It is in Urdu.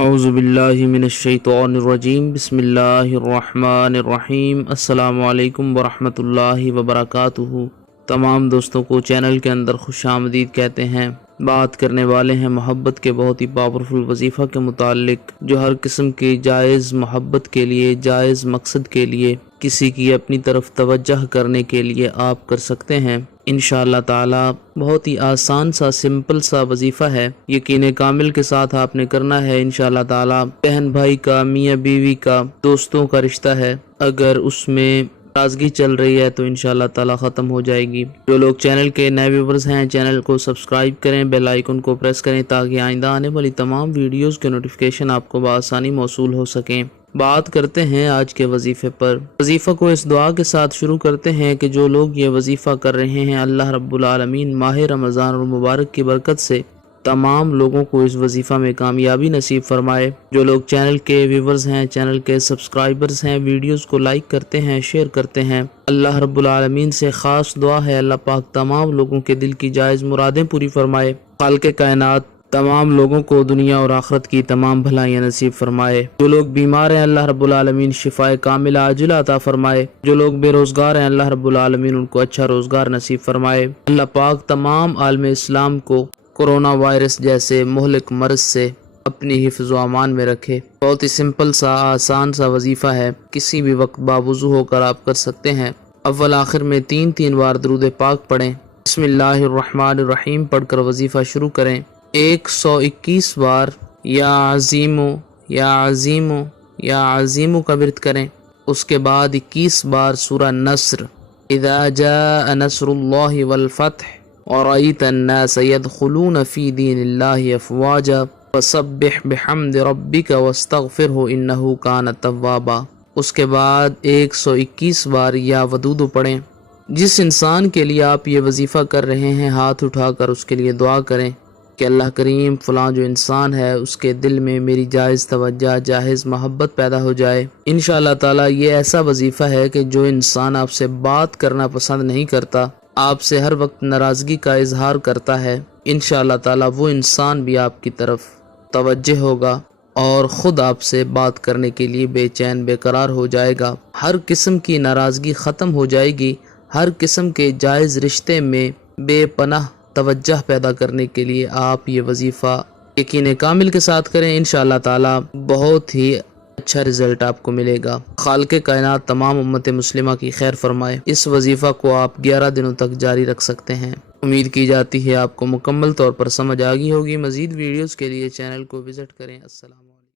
اعوذ باللہ من الشیطان الرجیم بسم اللہ الرحمن الرحیم۔ السلام علیکم ورحمۃ اللہ وبرکاتہ۔ تمام دوستوں کو چینل کے اندر خوش آمدید کہتے ہیں۔ بات کرنے والے ہیں محبت کے بہت ہی پاورفل وظیفہ کے متعلق، جو ہر قسم کی جائز محبت کے لیے، جائز مقصد کے لیے، کسی کی اپنی طرف توجہ کرنے کے لیے آپ کر سکتے ہیں۔ انشاءاللہ تعالی بہت ہی آسان سا سمپل سا وظیفہ ہے، یقین کامل کے ساتھ آپ نے کرنا ہے۔ انشاءاللہ تعالی بہن بھائی کا، میاں بیوی کا، دوستوں کا رشتہ ہے، اگر اس میں ناراضگی چل رہی ہے تو انشاءاللہ تعالی ختم ہو جائے گی۔ جو لوگ چینل کے نئے ویورز ہیں، چینل کو سبسکرائب کریں، بیل آئیکن کو پریس کریں تاکہ آئندہ آنے والی تمام ویڈیوز کے نوٹیفیکیشن آپ کو بآسانی موصول ہو سکیں۔ بات کرتے ہیں آج کے وظیفے پر۔ وظیفہ کو اس دعا کے ساتھ شروع کرتے ہیں کہ جو لوگ یہ وظیفہ کر رہے ہیں، اللہ رب العالمین ماہ رمضان المبارک کی برکت سے تمام لوگوں کو اس وظیفہ میں کامیابی نصیب فرمائے۔ جو لوگ چینل کے ویورز ہیں، چینل کے سبسکرائبرز ہیں، ویڈیوز کو لائک کرتے ہیں، شیئر کرتے ہیں، اللہ رب العالمین سے خاص دعا ہے اللہ پاک تمام لوگوں کے دل کی جائز مرادیں پوری فرمائے۔ خالق کائنات تمام لوگوں کو دنیا اور آخرت کی تمام بھلائیاں نصیب فرمائے۔ جو لوگ بیمار ہیں، اللہ رب العالمین شفائے کاملہ عاجلہ عطا فرمائے۔ جو لوگ بے روزگار ہیں، اللہ رب العالمین ان کو اچھا روزگار نصیب فرمائے۔ اللہ پاک تمام عالم اسلام کو کورونا وائرس جیسے مہلک مرض سے اپنی حفظ و امان میں رکھے۔ بہت ہی سمپل سا آسان سا وظیفہ ہے، کسی بھی وقت باوضو ہو کر آپ کر سکتے ہیں۔ اول آخر میں 3 بار درود پاک پڑھیں۔ بسم اللہ الرحمن الرحیم پڑھ کر وظیفہ شروع کریں۔ 121 بار یا عظیمو یا عظیمو یا عظیمو کا ورد کریں۔ اس کے بعد 21 بار سورہ نصر، اذا جاء نصر اللہ والفتح ورأیت الناس يدخلون فی دین اللہ افواجا فسبح بحمد ربک واستغفرہ انہ کان توابا۔ اس کے بعد 121 بار یا ودود پڑھیں۔ جس انسان کے لیے آپ یہ وظیفہ کر رہے ہیں، ہاتھ اٹھا کر اس کے لیے دعا کریں کہ اللہ کریم فلاں جو انسان ہے اس کے دل میں میری جائز توجہ، جائز محبت پیدا ہو جائے۔ انشاءاللہ تعالی یہ ایسا وظیفہ ہے کہ جو انسان آپ سے بات کرنا پسند نہیں کرتا، آپ سے ہر وقت ناراضگی کا اظہار کرتا ہے، انشاءاللہ تعالی وہ انسان بھی آپ کی طرف توجہ ہوگا اور خود آپ سے بات کرنے کے لیے بے چین بے قرار ہو جائے گا۔ ہر قسم کی ناراضگی ختم ہو جائے گی۔ ہر قسم کے جائز رشتے میں بے پناہ توجہ پیدا کرنے کے لیے آپ یہ وظیفہ یقین کامل کے ساتھ کریں۔ انشاءاللہ تعالی بہت ہی اچھا رزلٹ آپ کو ملے گا۔ خالق کائنات تمام امت مسلمہ کی خیر فرمائے۔ اس وظیفہ کو آپ 11 دنوں تک جاری رکھ سکتے ہیں۔ امید کی جاتی ہے آپ کو مکمل طور پر سمجھ آ گئی ہوگی۔ مزید ویڈیوز کے لیے چینل کو وزٹ کریں۔ السلام علیکم۔